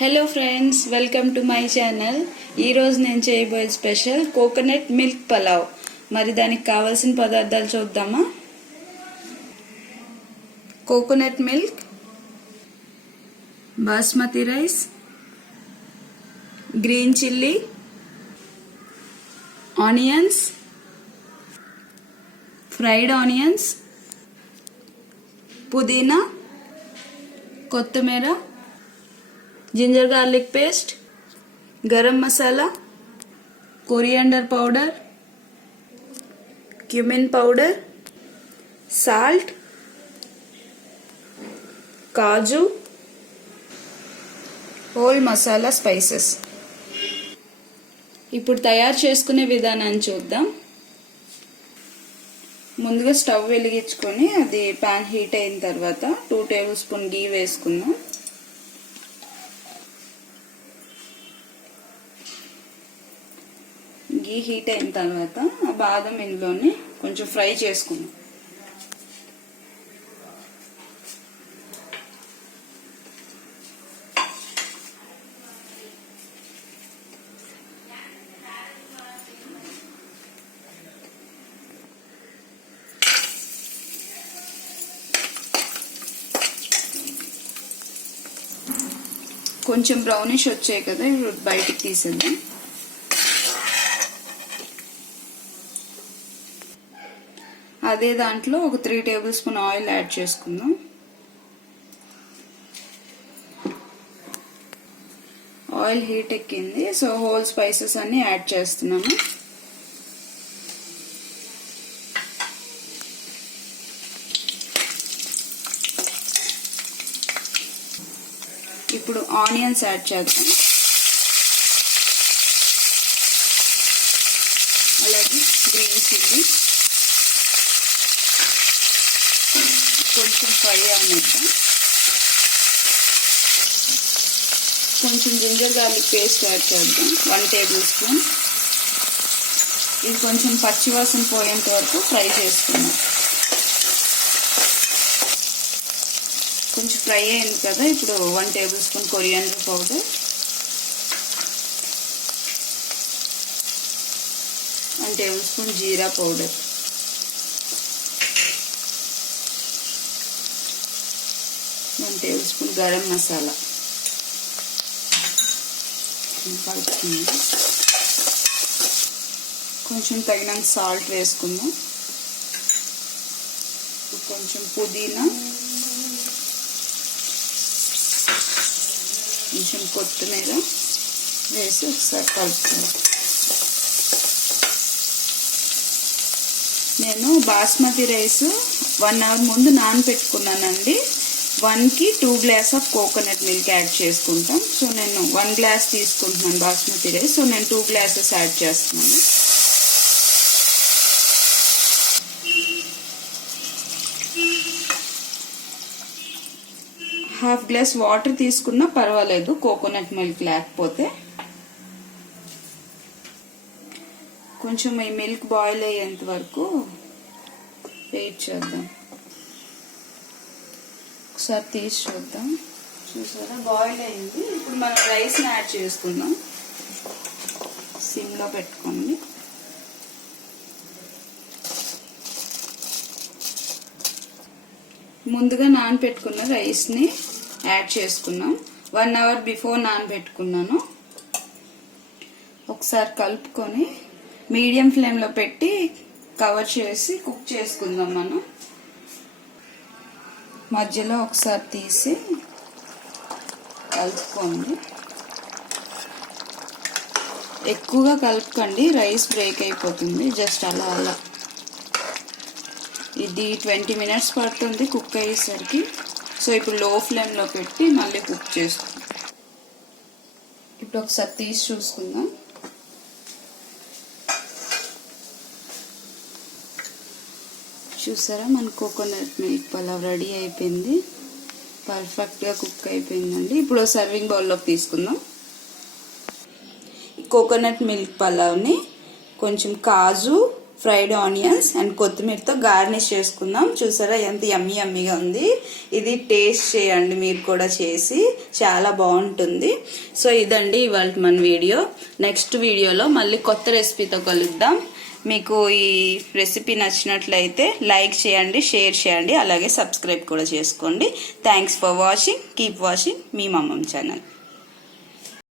Hello friends, welcome to my channel. ఈరోజు నేను చేయబోయే స్పెషల్ కోకోనట్ మిల్క్ పలావ్. మరి దానికి కావాల్సిన పదార్థాలు చూద్దామా. Coconut milk, basmati rice, green chilli, onions, fried onions, పుదీనా, కొత్తిమీర, ginger garlic paste, garam masala, coriander powder, cumin powder, salt, కాజు, హోల్ మసాలా స్పైసెస్. ఇప్పుడు తయారు చేసుకునే విధానాన్ని చూద్దాం. ముందుగా స్టవ్ వెలిగించుకొని అది పాన్ హీట్ అయిన తర్వాత 2 టేబుల్ స్పూన్ గీ వేసుకుందాం. గీ హీట్ అయిన తర్వాత ఆ బాదం ఇందులోనే కొంచెం ఫ్రై చేసుకుందాం. కొంచెం బ్రౌనిష్ వచ్చాయి కదా, ఇప్పుడు బయటికి తీసేద్దాం. అదే దాంట్లో ఒక 3 టేబుల్ స్పూన్ ఆయిల్ యాడ్ చేసుకుందాం. ఆయిల్ హీట్ ఎక్కింది, సో హోల్ స్పైసెస్ అన్ని యాడ్ చేస్తున్నాము. ఇప్పుడు ఆనియన్స్ యాడ్ చేద్దాం. అలాగే గ్రీన్ చిల్లీ కొంచెం ఫ్రై అవనిద్దాం. కొంచెం జింజర్ గార్లిక్ పేస్ట్ యాడ్ చేద్దాం, 1 టేబుల్ స్పూన్. ఇది కొంచెం పచ్చివాసన పోయేంత వరకు ఫ్రై చేసుకుందాం. కొంచెం ఫ్రై అయింది కదా, ఇప్పుడు 1 tablespoon coriander powder, 1 tablespoon జీరా powder, 1 tablespoon garam masala, కొంచెం తగినంత సాల్ట్ వేసుకుందాం. కొంచెం పుదీనా, కొంచెం కొత్తిమీర వేసి ఒకసారి కలుపుకుందాం. నేను బాస్మతి రైస్ 1 అవర్ ముందు నానబెట్టుకున్నానండి. 1కి 2 glass of coconut milk add చేసుకుంటాం. సో నేను 1 గ్లాస్ తీసుకుంటున్నాను బాస్మతి రైస్, సో నేను 2 గ్లాసెస్ యాడ్ చేస్తున్నాను. ½ గ్లాస్ వాటర్ తీసుకున్నా పర్వాలేదు కోకోనట్ మిల్క్ లేకపోతే. కొంచెం ఈ మిల్క్ బాయిల్ అయ్యేంత వరకు వెయిట్ చేద్దాం. ఒకసారి తీసి చూద్దాం. చూసారా, బాయిల్ అయింది. ఇప్పుడు మనం రైస్ని యాడ్ చేసుకుందాం. సిమ్లో పెట్టుకోండి. ముందుగా నానబెట్టుకున్న రైస్ని యాడ్ చేసుకున్నాం. 1 అవర్ బిఫోర్ నానబెట్టుకున్నాను. ఒకసారి కలుపుకొని మీడియం ఫ్లేమ్లో పెట్టి కవర్ చేసి కుక్ చేసుకుందాం. మనం మధ్యలో ఒకసారి తీసి కలుపుకోండి. ఎక్కువగా కలుపుకండి, రైస్ బ్రేక్ అయిపోతుంది. జస్ట్ అలా అలా. ఇది 20 మినిట్స్ పడుతుంది కుక్ అయ్యేసరికి. సో ఇప్పుడు లో ఫ్లేమ్లో పెట్టి మళ్ళీ కుక్ చేసుకుందాం. ఇప్పుడు ఒకసారి తీసి చూసుకుందాం. చూసారా, మన కోకోనట్ మిల్క్ పలావ్ రెడీ అయిపోయింది. పర్ఫెక్ట్గా కుక్ అయిపోయిందండి. ఇప్పుడు సర్వింగ్ బౌల్లోకి తీసుకుందాం. కోకోనట్ మిల్క్ పలావ్ని కొంచెం కాజు, ఫ్రైడ్ ఆనియన్స్ అండ్ కొత్తిమీరతో గార్నిష్ చేసుకుందాం. చూసారా ఎంత యమ్మీ యమ్మీగా ఉంది. ఇది టేస్ట్ చేయండి మీరు కూడా చేసి, చాలా బాగుంటుంది. సో ఇదండి ఇవాళ మన వీడియో. నెక్స్ట్ వీడియోలో మళ్ళీ కొత్త రెసిపీతో కలుద్దాం. మీకు ఈ రెసిపీ నచ్చినట్లయితే లైక్ చేయండి, షేర్ చేయండి, అలాగే సబ్స్క్రైబ్ కూడా చేసుకోండి. Thanks for watching. Keep watching మీ మమ్మమ్ ఛానల్.